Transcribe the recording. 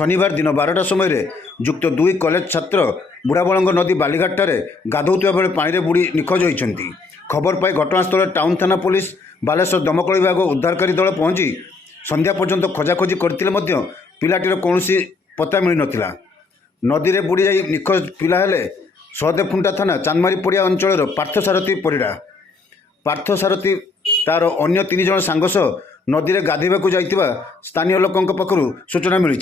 शनिवार दिन 12टा समय युक्त 2 कॉलेज छात्र बुढ़ाबलंग नदी बालीघाट गाधौता बेले पानी में बुड़ी निखोज होती। खबर पाई घटनास्थल टाउन थाना पुलिस बालेश्वर दमकल विभाग उद्धारकारी दल पहुंची संध्या पर्यंत खोजाखोजी करते पिलाटीर कौन पता मिल नाला। नदी में बुड़ी जाई निखोज पिला हेले सहदेवखुंटा थाना चांदमारी पड़िया अंचल पार्थसारथी परिड़ा। पार्थसारथी तार अन्य 3 जन सांग सह नदी में गाधोवाक जाइतिबा स्थानीय लोकों पक्षरु सूचना मिली।